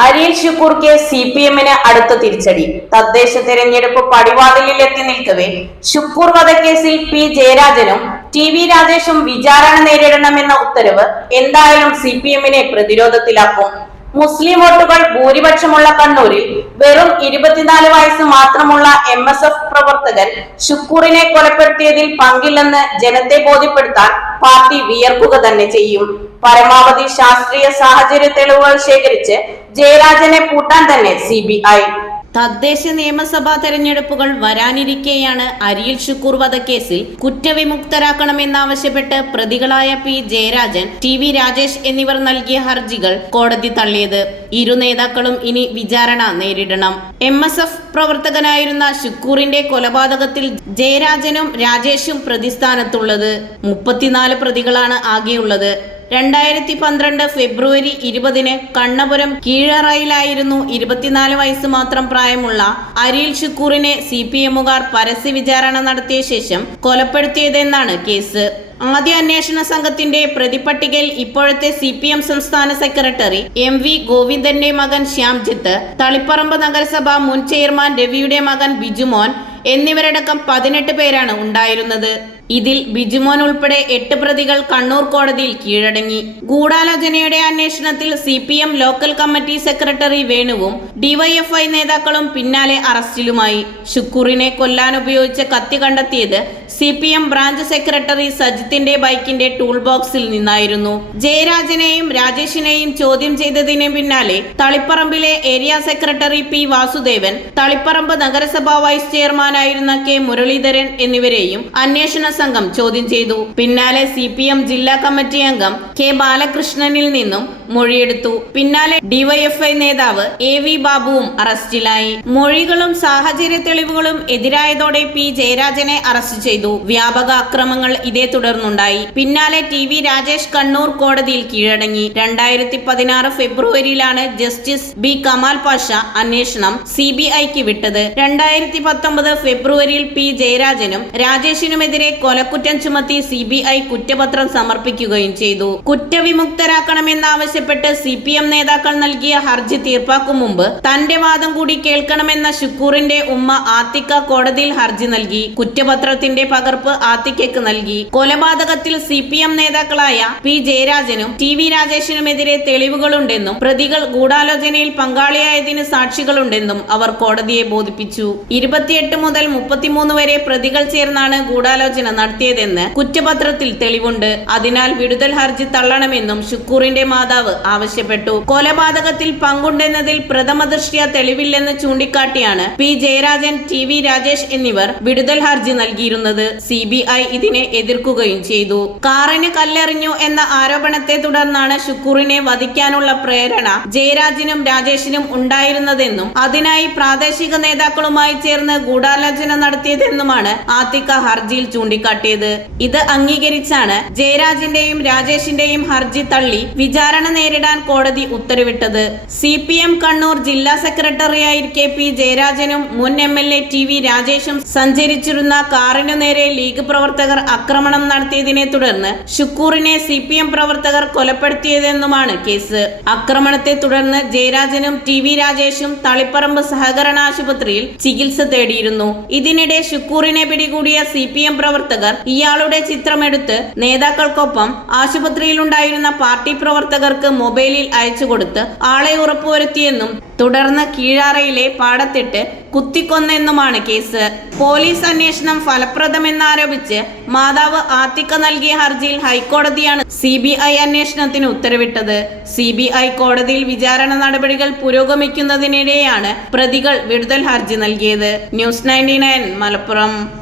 അരിയിൽ Shukkur case CPM-ന് അടുത്ത തിരിച്ചടി. തദ്ദേശ തെരഞ്ഞെടുപ്പ് പടിവാതിലിൽ എത്തി നിൽക്കവേ ഷുക്കൂർ വധക്കേസിൽ P ജയരാജനും TV രാജേഷും വിചാരണ നേരിടണമെന്ന ഉത്തരവ് എന്തായാലും CPM-നെ പ്രതിരോധത്തിലാക്കും. മുസ്ലിം വോട്ടുകൾ ഭൂരിപക്ഷമുള്ള കണ്ണൂരിൽ വെറും 24 വയസ്സ് മാത്രമുള്ള MSF പ്രവർത്തകൻ ഷുക്കൂറിനെ കൊലപ്പെടുത്തിയതിൽ പങ്കില്ലെന്ന് ജനത്തെ ബോധ്യപ്പെടുത്താൻ പാർട്ടി വിയർക്കുക തന്നെ ചെയ്യും. പരമാവധി ശാസ്ത്രീയ സാഹചര്യ തെളിവുകൾ ശേഖരിച്ച് ജയരാജനെ പൂട്ടാൻ തന്നെ CBI. തദ്ദേശ നിയമസഭാ തെരഞ്ഞെടുപ്പുകൾ വരാനിരിക്കെയാണ് അരിയിൽ ഷുക്കൂർ വധക്കേസിൽ കുറ്റവിമുക്തരാക്കണമെന്നാവശ്യപ്പെട്ട് പ്രതികളായ P ജയരാജൻ, TV രാജേഷ് എന്നിവർ നൽകിയ ഹർജികൾ കോടതി തള്ളിയത്. ഇരു നേതാക്കളും ഇനി വിചാരണ നേരിടണം. MSF പ്രവർത്തകനായിരുന്ന ഷുക്കൂറിന്റെ കൊലപാതകത്തിൽ ജയരാജനും രാജേഷും പ്രതിസ്ഥാനത്തുള്ളത്. 34 പ്രതികളാണ് ആകെയുള്ളത്. 2012 ഫെബ്രുവരി 20-ന് കണ്ണപുരം കീഴറയിലായിരുന്നു 24 വയസ്സ് മാത്രം പ്രായമുള്ള അരിയിൽ ഷുക്കൂറിനെ CPM-കാർ പരസ്യ വിചാരണ നടത്തിയ ശേഷം കൊലപ്പെടുത്തിയതെന്നാണ് കേസ്. ആദ്യ അന്വേഷണ സംഘത്തിന്റെ പ്രതിപട്ടികയിൽ ഇപ്പോഴത്തെ CPM സംസ്ഥാന സെക്രട്ടറി MV ഗോവിന്ദന്റെ മകൻ ശ്യാംജിത്ത്, തളിപ്പറമ്പ് നഗരസഭ മുൻ ചെയർമാൻ രവിയുടെ മകൻ ബിജുമോൻ എന്നിവരടക്കം 18 പേരാണ് ഉണ്ടായിരുന്നത്. ഇതിൽ ബിജുമോൻ ഉൾപ്പെടെ 8 പ്രതികൾ കണ്ണൂർ കോടതിയിൽ കീഴടങ്ങി. ഗൂഢാലോചനയുടെ അന്വേഷണത്തിൽ CPM ലോക്കൽ കമ്മിറ്റി സെക്രട്ടറി വേണുവും DYFI നേതാക്കളും പിന്നാലെ അറസ്റ്റിലുമായി. ഷുക്കൂറിനെ കൊല്ലാൻ ഉപയോഗിച്ച കത്തി കണ്ടെത്തിയത് CPM ബ്രാഞ്ച് സെക്രട്ടറി സജിത്തിന്റെ ബൈക്കിന്റെ ടൂൾ ബോക്സിൽ നിന്നായിരുന്നു. ജയരാജനെയും രാജേഷിനെയും ചോദ്യം ചെയ്തതിന് പിന്നാലെ തളിപ്പറമ്പിലെ ഏരിയ സെക്രട്ടറി P വാസുദേവൻ, തളിപ്പറമ്പ് നഗരസഭാ വൈസ് ചെയർമാനായിരുന്ന K മുരളീധരൻ എന്നിവരെയും അന്വേഷണ സംഘം ചോദ്യം ചെയ്തു. പിന്നാലെ CPM ജില്ലാ കമ്മിറ്റി അംഗം K ബാലകൃഷ്ണനിൽ നിന്നും മൊഴിയെടുത്തു. പിന്നാലെ DYFI നേതാവ് AV ബാബുവും അറസ്റ്റിലായി. മൊഴികളും സാഹചര്യ തെളിവുകളും എതിരായതോടെ P ജയരാജനെ അറസ്റ്റ് ചെയ്തു. വ്യാപക അക്രമങ്ങൾ ഇതേ തുടർന്നുണ്ടായി. പിന്നാലെ TV രാജേഷ് കണ്ണൂർ കോടതിയിൽ കീഴടങ്ങി. 2016 ഫെബ്രുവരിയിലാണ് ജസ്റ്റിസ് B കമാൽ പാഷ അന്വേഷണം CBIക്ക് വിട്ടത്. 2019 ഫെബ്രുവരിയിൽ P ജയരാജനും രാജേഷിനുമെതിരെ കൊലക്കുറ്റം ചുമത്തി CBI കുറ്റപത്രം സമർപ്പിക്കുകയും ചെയ്തു. കുറ്റവിമുക്തരാക്കണമെന്നാവശ്യപ്പെട്ട് CPM നേതാക്കൾ നൽകിയ ഹർജി തീർപ്പാക്കും മുമ്പ് തന്റെ വാദം കൂടി കേൾക്കണമെന്ന ഷുക്കൂറിന്റെ ഉമ്മ ആത്തിക്ക കോടതിയിൽ ഹർജി നൽകി. കുറ്റപത്രത്തിന്റെ പകർപ്പ് ആത്തിക്കയ്ക്ക് നൽകി. കൊലപാതകത്തിൽ CPM നേതാക്കളായ P ജയരാജനും TV രാജേഷിനുമെതിരെ തെളിവുകളുണ്ടെന്നും പ്രതികൾ ഗൂഢാലോചനയിൽ പങ്കാളിയായതിന് സാക്ഷികളുണ്ടെന്നും അവർ കോടതിയെ ബോധിപ്പിച്ചു. 28 മുതൽ 33 വരെ പ്രതികൾ ചേർന്നാണ് ഗൂഢാലോചന നടത്തിയതെന്ന് കുറ്റപത്രത്തിൽ തെളിവുണ്ട്. അതിനാൽ വിടുതൽ ഹർജി തള്ളണമെന്നും ഷുക്കൂറിന്റെ മാതാവ് ആവശ്യപ്പെട്ടു. കൊലപാതകത്തിൽ പങ്കുണ്ടെന്നതിൽ പ്രഥമദൃഷ്ട്യാ തെളിവില്ലെന്ന് ചൂണ്ടിക്കാട്ടിയാണ് P ജയരാജൻ, TV രാജേഷ് എന്നിവർ വിടുതൽ ഹർജി നൽകിയിരുന്നത്. CBI ഇതിനെ എതിർക്കുകയും ചെയ്തു. കാറിന് കല്ലെറിഞ്ഞു എന്ന ആരോപണത്തെ തുടർന്നാണ് ഷുക്കൂറിനെ വധിക്കാനുള്ള പ്രേരണ ജയരാജനും രാജേഷിനും ഉണ്ടായിരുന്നതെന്നും അതിനായി പ്രാദേശിക നേതാക്കളുമായി ചേർന്ന് ഗൂഢാലോചന നടത്തിയതെന്നുമാണ് ആത്തിക്ക ഹർജിയിൽ ചൂണ്ടിക്കാട്ടിയത്. ഇത് അംഗീകരിച്ചാണ് ജയരാജിന്റെയും രാജേഷിന്റെയും ഹർജി തള്ളി വിചാരണ നേരിടാൻ കോടതി ഉത്തരവിട്ടത്. CPM കണ്ണൂർ ജില്ലാ സെക്രട്ടറിയായിരിക്കെ P ജയരാജനും മുൻ MLA TV രാജേഷും സഞ്ചരിച്ചിരുന്ന കാറിനു നേരെ ലീഗ് പ്രവർത്തകർ ആക്രമണം നടത്തിയതിനെ തുടർന്ന് ഷുക്കൂറിനെ CPM പ്രവർത്തകർ കൊലപ്പെടുത്തിയതെന്നുമാണ് കേസ്. ആക്രമണത്തെ തുടർന്ന് ജയരാജനും TV രാജേഷും തളിപ്പറമ്പ് സഹകരണ ആശുപത്രിയിൽ ചികിത്സ തേടിയിരുന്നു. ഇതിനിടെ ഷുക്കൂറിനെ പിടികൂടിയ CPM പ്രവർത്തകർ ഇയാളുടെ ചിത്രമെടുത്ത് നേതാക്കൾക്കൊപ്പം ആശുപത്രിയിലുണ്ടായിരുന്ന പാർട്ടി പ്രവർത്തകർക്ക് മൊബൈലിൽ അയച്ചുകൊടുത്ത് ആളെ ഉറപ്പുവരുത്തിയെന്നും തുടർന്ന് കീഴാറയിലെ പാടത്തിട്ട് കുത്തിക്കൊന്നെന്നുമാണ് കേസ്. പോലീസ് അന്വേഷണം ഫലപ്രദമെന്നാരോപിച്ച് മാതാവ് ആത്തിക്ക നൽകിയ ഹർജിയിൽ ഹൈക്കോടതിയാണ് CBI അന്വേഷണത്തിന് ഉത്തരവിട്ടത്. CBI കോടതിയിൽ വിചാരണ നടപടികൾ പുരോഗമിക്കുന്നതിനിടെയാണ് പ്രതികൾ വിടുതൽ ഹർജി നൽകിയത്. ന്യൂസ് 99 മലപ്പുറം.